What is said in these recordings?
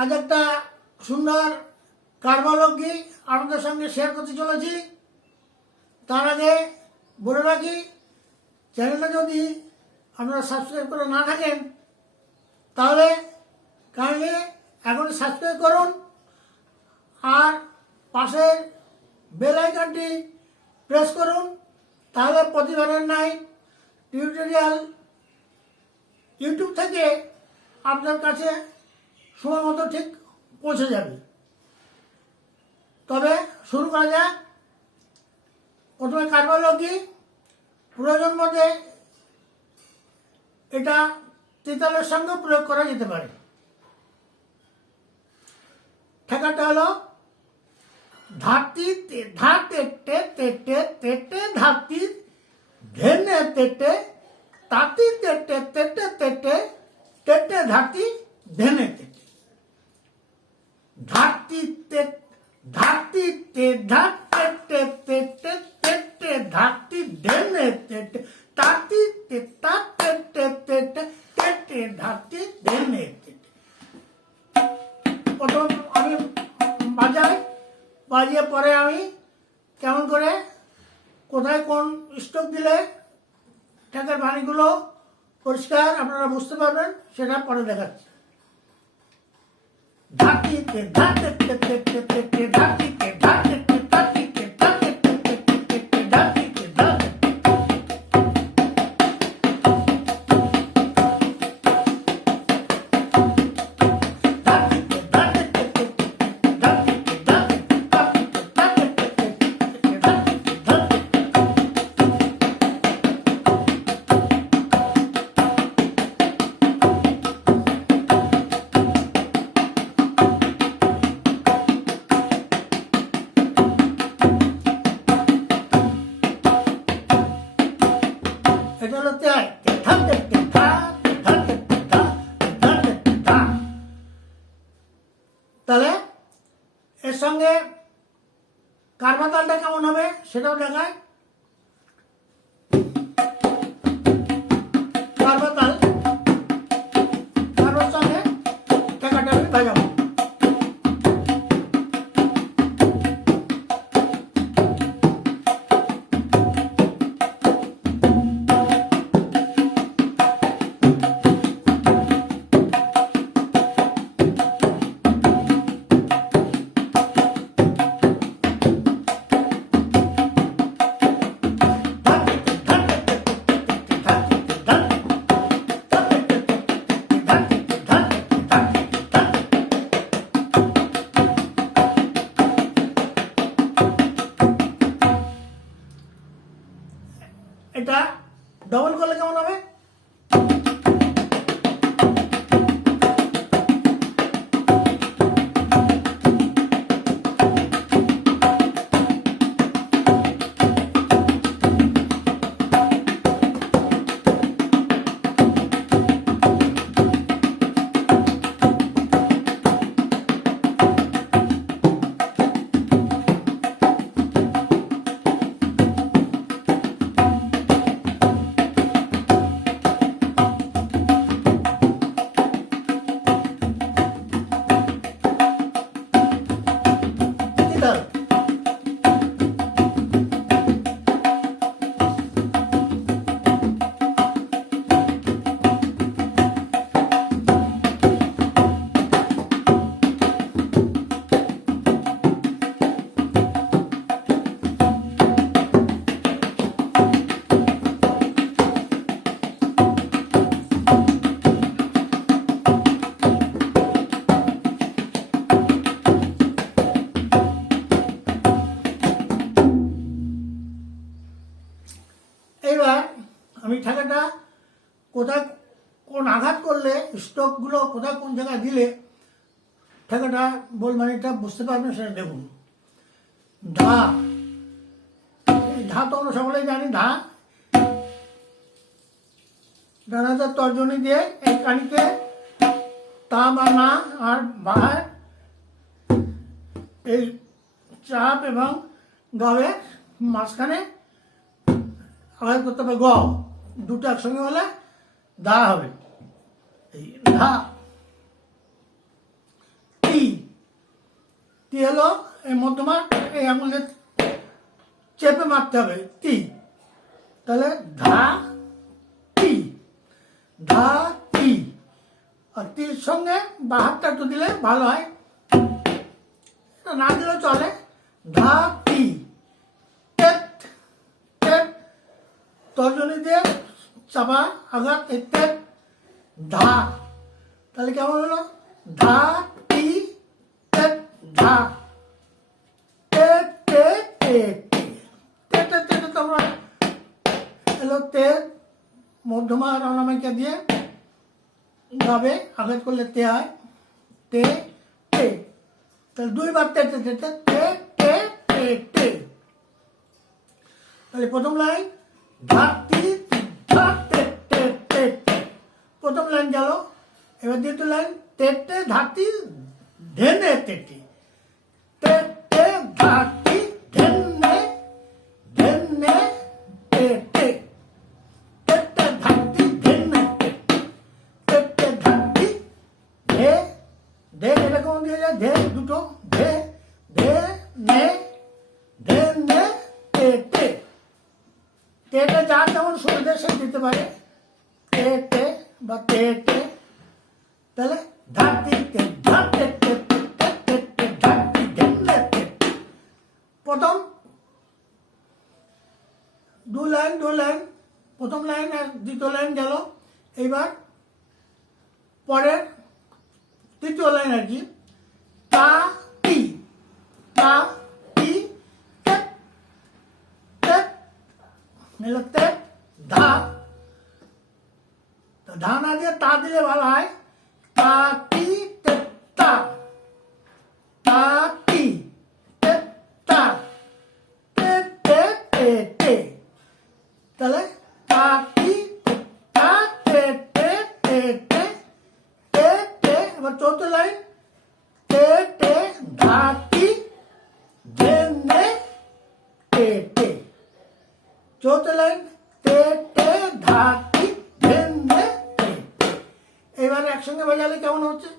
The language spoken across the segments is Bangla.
আজ একটা সুন্দর কার্বলগ্গি আপনাদের সঙ্গে শেয়ার করতে চলেছি। তার আগে বলে রাখি, চ্যানেলটা যদি আপনারা সাবস্ক্রাইব করে না থাকেন তাহলে কাইন্ডলি এখন সাবস্ক্রাইব করুন আর পাশের বেল আইকনটি প্রেস করুন। তাহলে প্রতিবারের নাই টিউটোরিয়াল ইউটিউব থেকে আপনার কাছে সময় মতো ঠিক পৌঁছে যাবে। তবে শুরু করা যাক। প্রথমে কার্বলগ্গি প্রয়োজন মতে এটা তেঁতালের সঙ্গে প্রয়োগ করা যেতে পারে। ঠেকাটা হলো ধারতি ধাতে তেতে তেতে ধারতি ধেনে তেতে তাতি তেতে তেতে তেতে তেতে ধারতি ধেনে তেতে ধারতি তে ধারতি তে ধাতে তেতে তেতে ধারতি ধেনে তেতে তাতি তে তাতে তেতে তেতে ধারতি ধেনে তেতে। প্রথম আমি বাজিয়ে পরে আমি কেমন করে কোথায় কোন স্ট্রোক দিলে ঠেকার বাণীগুলো পরিষ্কার আপনারা বুঝতে পারবেন, সেটা পরে দেখাচ্ছি। ধাতিতে ধাতিতে ধাতিতে ধাতিতে ধাতিতে ধাতিতে ধাতিতে ধাতিতে এটা হলো তাহলে এর সঙ্গে কারবাতালটা কেমন হবে সেটাও দেখায়। কারবাতাল কারবার সঙ্গে টাকাটা আমি বাজাবো। এটা ডবল করলে কেমন হবে? এইবার আমি ঠেকাটা কোথায় কোন আঘাত করলে স্ট্রোকগুলো কোথায় কোন জায়গায় দিলে ঠেকাটা বলমানিটা বুঝতে পারবেন সেটা দেখুন। ধা, ধা তো আমরা সকলেই জানি। ধা ডানাদার তর্জনী দিয়ে এই কানিতে তা বা না আর বাহার এই চাপ এবং গাওয়ের মাঝখানে আঘাত করতে হবে। গ দুটো একসঙ্গে হলে দা হবে। এই ধা তি হলো এই মধ্যমা, এই আঙুলের চেপে মারতে হবে তি, তাহলে ধা তি, ধা তি। আর তির সঙ্গে বা হাতটা একটু দিলে ভালো হয়, এটা না দিলেও চলে। ধা তি, টেট টেট, তর্জনী দিয়ে চাপা আঘাত, এই টেট ধা, তাহলে কেমন হলো? ধা তি টেট ধা, TET TET TET TET TET TET, তোমরা এলো টেট, মধ্যমা আর অনামিকা দিয়ে গাবে, আঘাত করলে তে হয়, তে টে, তাহলে দুইবার তে তে তে তে তে তে তে। তাহলে প্রথম লাইন ধা তি ধা তে তে তে, প্রথম লাইন গেল। এবার দ্বিতীয় লাইন তে তে ধা তি ধেনে তে তে, তে তে ধা তি ধেনে ধেনে তে তে, তে তে ধা তি ধেনে তে, তে তে ধা তি ধে ধে, এটা কেমন দিয়ে যায়? ধে দুটো, ধে ধে নে ধে নে তে তে, টেটে যা যেমন সুবিধা সে দিতে পারে, তে তে বা তে তে। তাহলে ধাতি তে ধাতে তে তে তে তে ধাতি ধেনে তে। প্রথম দু লাইন, প্রথম লাইন আর দ্বিতীয় লাইন গেল। এইবার পরের তৃতীয় লাইন আর কি, তা তি, তা তি টেট টেট, নিলো টেট ধা, ধা না দিয়ে তা দিলে ভালো হয়, তা তি টেট তা, তা তি টেট তা, তে তে তে তে, তাহলে তা তি টেট তা তে তে তে তে তে তে। এবার চৌথ লাইন তে তে ধা তি ধেনে তে তে, চৌথ লাইন তে তে ধা তি ধেনে তে তে। এবার একসঙ্গে বাজালে কেমন হচ্ছে?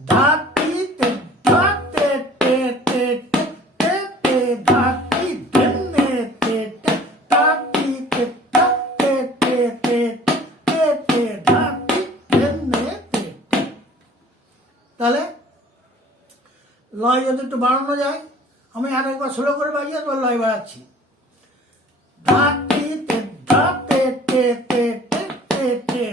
ধা তি তে ধা তে তে তে তে তে তে ধা তি ধেনে তে তে, তা তি তে ধা তে তে তে তে তে ধা তি ধেনে তে তে। তাহলে লয় যদি একটু বাড়ানো যায়, আমি আর একবার স্লো করে বাজিয়ে একবার লয় বাড়াচ্ছি। ধা তি তে ধা তে তে তে তে তে তে